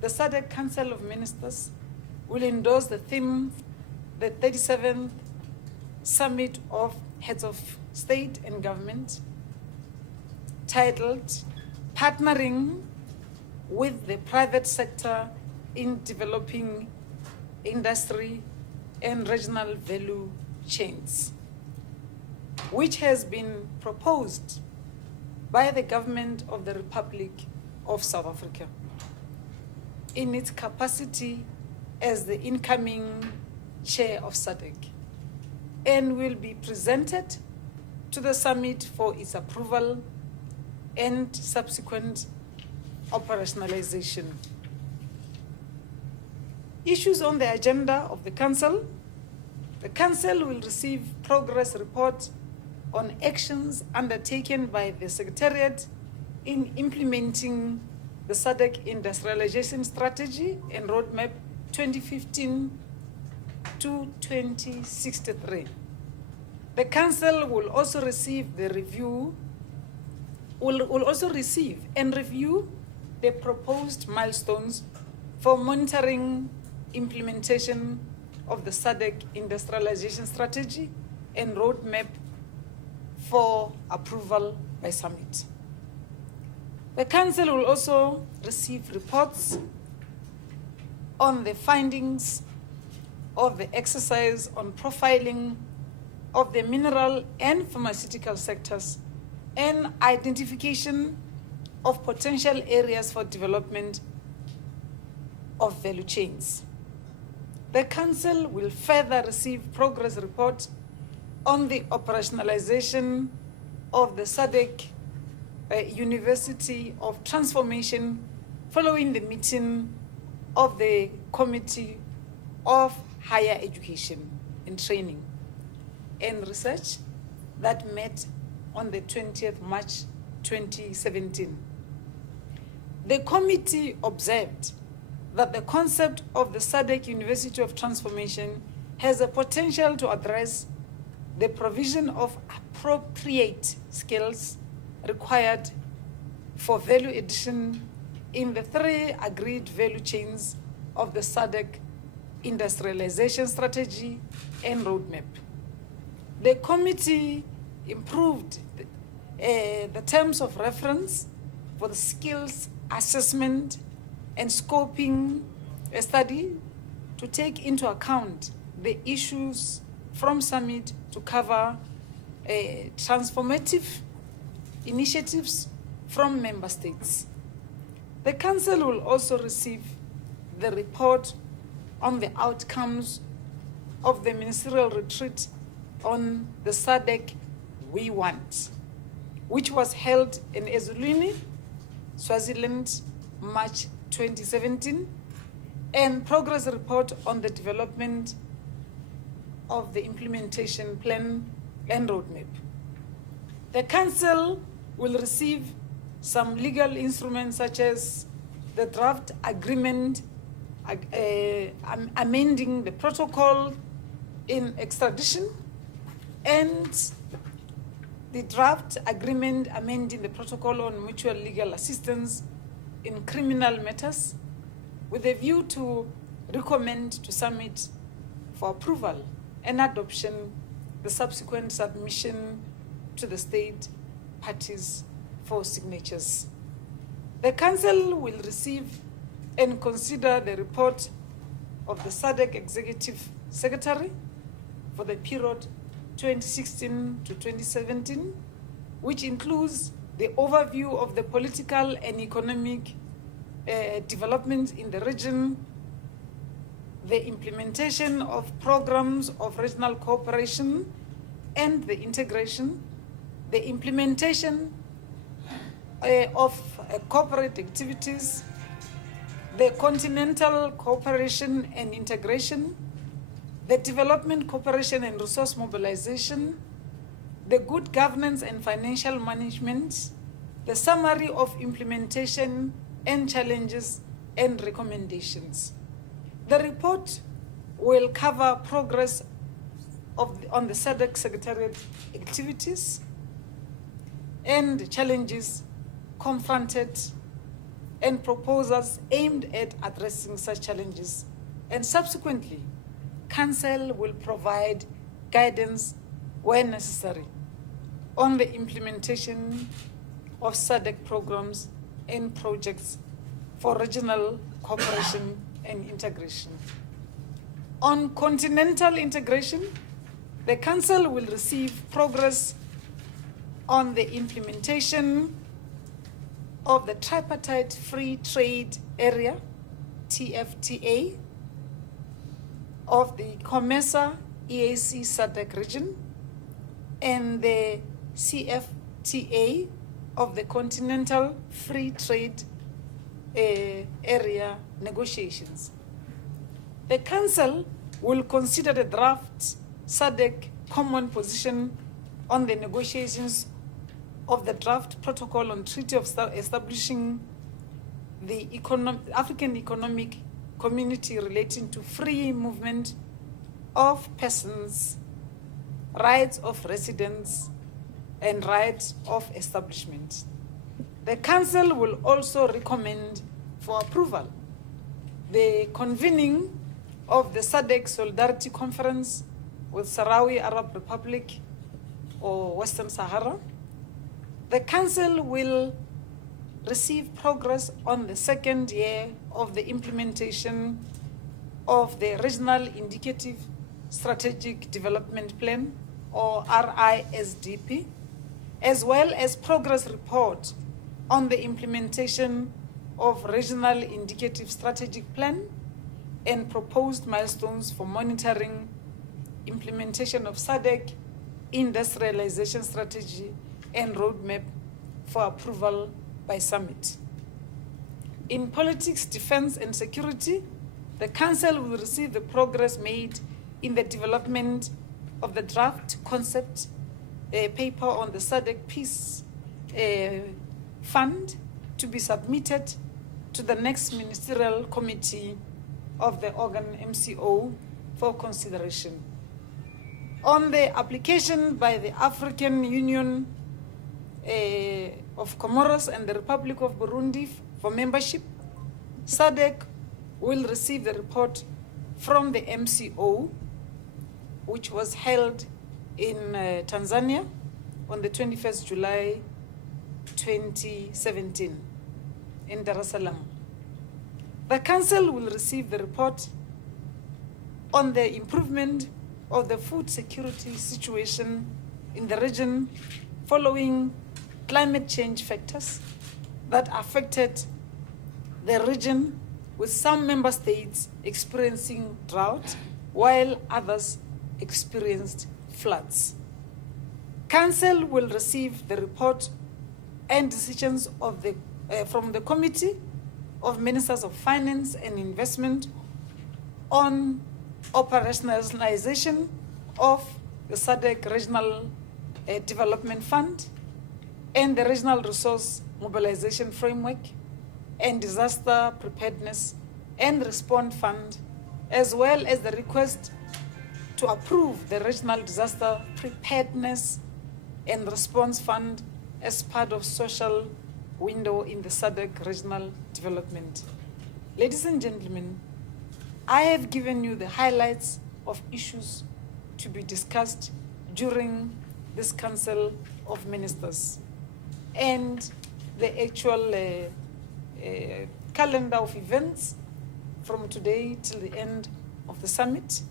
the SADC Council of Ministers will endorse the theme, the 37th Summit of Heads of State and Government, titled Partnering with the Private Sector in Developing Industry and Regional Value Chains, which has been proposed by the Government of the Republic of South Africa in its capacity as the incoming chair of SADC, and will be presented to the summit for its approval and subsequent operationalization. Issues on the agenda of the Council. The Council will receive progress report on actions undertaken by the Secretariat in implementing the SADC Industrialization Strategy and Roadmap 2015 to 2063. The Council will also receive and review the proposed milestones for monitoring implementation of the SADC Industrialization Strategy and Roadmap for approval by Summit. The Council will also receive reports on the findings of the exercise on profiling of the mineral and pharmaceutical sectors and identification of potential areas for development of value chains. The Council will further receive progress reports on the operationalization of the SADC University of Transformation following the meeting of the Committee of Higher Education and Training and Research that met on the 20th March 2017. The committee observed that the concept of the SADC University of Transformation has a potential to address the provision of appropriate skills required for value addition in the three agreed value chains of the SADC Industrialization Strategy and Roadmap. The committee improved the terms of reference for the skills assessment and scoping study to take into account the issues from Summit to cover transformative initiatives from member states. The Council will also receive the report on the outcomes of the ministerial retreat on the SADC We Want, which was held in Ezulwini, Swaziland, March 2017, and progress report on the development of the implementation plan and roadmap. The Council will receive some legal instruments such as the draft agreement amending the protocol in extradition and the draft agreement amending the protocol on mutual legal assistance in criminal matters with a view to recommend to Summit for approval and adoption the subsequent submission to the state parties for signatures. The Council will receive and consider the report of the SADC Executive Secretary for the period 2016 to 2017, which includes the overview of the political and economic developments in the region, the implementation of programs of regional cooperation and the integration, the implementation of corporate activities, the continental cooperation and integration, the development cooperation and resource mobilization, the good governance and financial management, the summary of implementation and challenges and recommendations. The report will cover progress on the SADC Secretariat activities and challenges confronted and proposals aimed at addressing such challenges. And subsequently, Council will provide guidance where necessary on the implementation of SADC programs and projects for regional cooperation and integration. On continental integration, the Council will receive progress on the implementation of the Tripartite Free Trade Area, TFTA, of the COMESA EAC SADC region and the CFTA of the Continental Free Trade Area negotiations. The Council will consider the draft SADC common position on the negotiations of the draft protocol on Treaty of establishing the African Economic Community relating to free movement of persons, rights of residents, and rights of establishment. The Council will also recommend for approval the convening of the SADC Solidarity Conference with Sahrawi Arab Republic or Western Sahara. The Council will receive progress on the second year of the implementation of the Regional Indicative Strategic Development Plan, or RISDP, as well as progress report on the implementation of Regional Indicative Strategic Plan and proposed milestones for monitoring implementation of SADC industrialization strategy and roadmap for approval by summit. In politics, defense, and security, the Council will receive the progress made in the development of the draft concept paper on the SADC Peace Fund to be submitted to the next ministerial committee of the organ MCO for consideration. On the application by the African Union of Comoros and the Republic of Burundi for membership, SADC will receive the report from the MCO, which was held in Tanzania on the 21st July 2017 in Dar es Salaam. The Council will receive the report on the improvement of the food security situation in the region following climate change factors that affected the region, with some member states experiencing drought while others experienced floods. Council will receive the report and decisions of from the Committee of Ministers of Finance and Investment on operationalization of the SADC Regional Development Fund and the Regional Resource Mobilization Framework and Disaster Preparedness and Response Fund, as well as the request to approve the Regional Disaster Preparedness and Response Fund as part of social window in the SADC Regional Development. Ladies and gentlemen, I have given you the highlights of issues to be discussed during this Council of Ministers and the actual calendar of events from today till the end of the summit.